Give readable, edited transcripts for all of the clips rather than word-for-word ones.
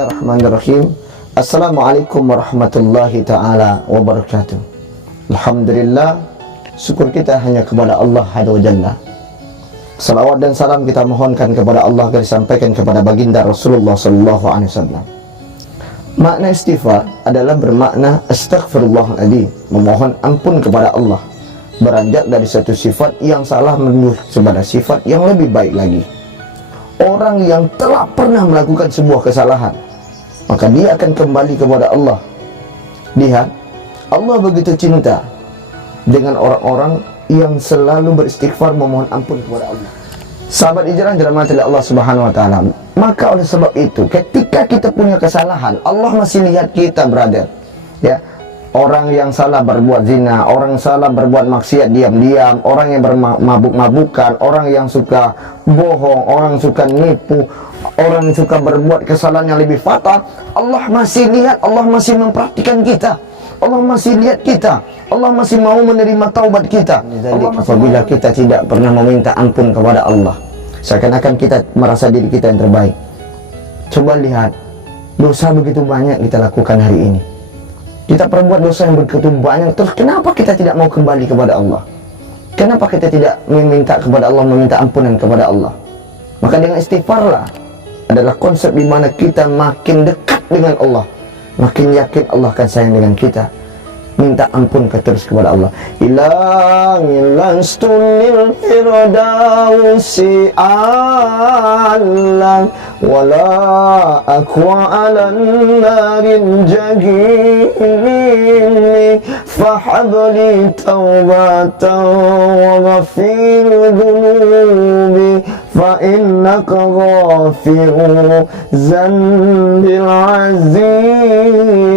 Bismillahirrahmanirrahim. Assalamualaikum warahmatullahi ta'ala wabarakatuh. Alhamdulillah, syukur kita hanya kepada Allah Azza wa Jalla. Salawat dan salam kita mohonkan kepada Allah agar disampaikan kepada baginda Rasulullah sallallahu alaihi wasallam. Makna istighfar adalah bermakna astaghfirullahaladzim, memohon ampun kepada Allah, beranjak dari satu sifat yang salah menuju kepada sifat yang lebih baik lagi. Orang yang telah pernah melakukan sebuah kesalahan, maka dia akan kembali kepada Allah. Lihat, Allah begitu cinta dengan orang-orang yang selalu beristighfar, memohon ampun kepada Allah. Sahabat hijrah dirahmati Allah Subhanahu wa taala. Maka oleh sebab itu, ketika kita punya kesalahan, Allah masih lihat kita, brother. Ya. Orang yang salah berbuat zina, orang salah berbuat maksiat diam-diam, orang yang bermabuk-mabukan, orang yang suka bohong, orang suka nipu, orang yang suka berbuat kesalahan yang lebih fatal, Allah masih lihat, Allah masih memperhatikan kita, Allah masih lihat kita, Allah masih mau menerima taubat kita. Jadi apabila kita tidak pernah meminta ampun kepada Allah, seakan-akan kita merasa diri kita yang terbaik. Coba lihat, dosa begitu banyak kita lakukan hari ini. Kita perbuat dosa yang begitu banyak, terus kenapa kita tidak mau kembali kepada Allah? Kenapa kita tidak meminta kepada Allah, meminta ampunan kepada Allah? Maka dengan istighfarlah adalah konsep di mana kita makin dekat dengan Allah, makin yakin Allah akan sayang dengan kita. Minta ampun terus kepada Allah. Ilangil lanstunil firdausi alang wala akwa alan narin jahimi fahabli taubatan wa ghafir dhunubi fa innaka ghafiru zanbil azim.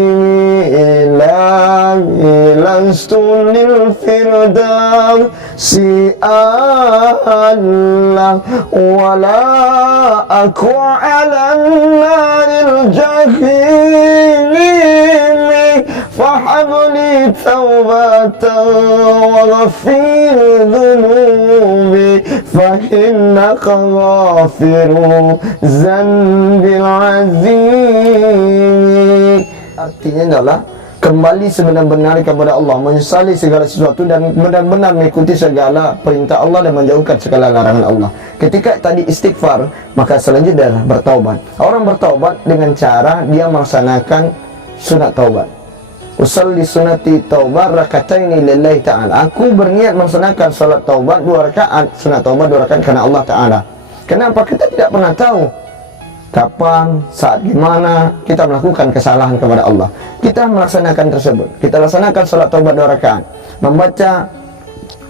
Lanstunil firdausi a'la wala akwa alan naril jahimi fahabli taubatan wa ghafir dhunubi fa innaka ghafiru zanbil azim. Artinya adalah kembali sebenar-benar kepada Allah, menyesali segala sesuatu dan benar-benar mengikuti segala perintah Allah dan menjauhkan segala larangan Allah. Ketika tadi istighfar, maka selanjutnya adalah bertaubat. Orang bertaubat dengan cara dia melaksanakan sunat taubat. Usalli sunati taubat rakataini lillahi ta'ala. Aku berniat melaksanakan salat taubat 2 rakaat, sunat taubat 2 rakaat karena Allah Ta'ala. Kenapa? Kita tidak pernah tahu kapan, saat gimana kita melakukan kesalahan kepada Allah. Kita melaksanakan tersebut. Kita laksanakan salat taubat 2 rakaat, membaca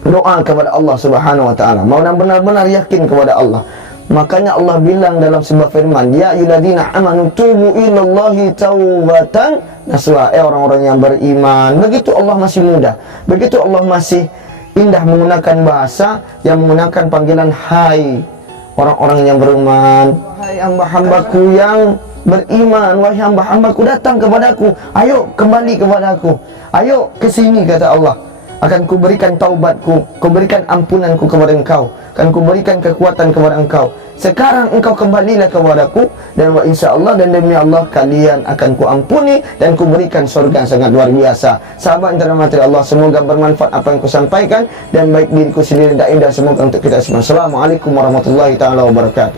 doa kepada Allah Subhanahu wa taala, mau benar-benar yakin kepada Allah. Makanya Allah bilang dalam sebuah firman, ya ayyuhalladzina amanu tubu ilallahi taubatan nasuha. Orang-orang yang beriman. Begitu Allah masih muda, begitu Allah masih indah menggunakan bahasa yang menggunakan panggilan hai. Orang-orang yang beriman, wahai hamba-hambaku yang beriman, wahai hamba-hambaku datang kepadaku, ayo kembali kepadaku, ayo ke sini, kata Allah, akan kuberikan taubatku, kuberikan ampunanku kepada engkau, akan kuberikan kekuatan kepada engkau. Sekarang engkau kembalilah kepadaku, dan wa insyaallah, dan demi Allah kalian akan kuampuni dan kuberikan surga yang sangat luar biasa. Sahabat yang dirahmati Allah, semoga bermanfaat apa yang kusampaikan dan baik diriku sendiri dan semoga untuk kita semua. Assalamualaikum warahmatullahi taala wabarakatuh.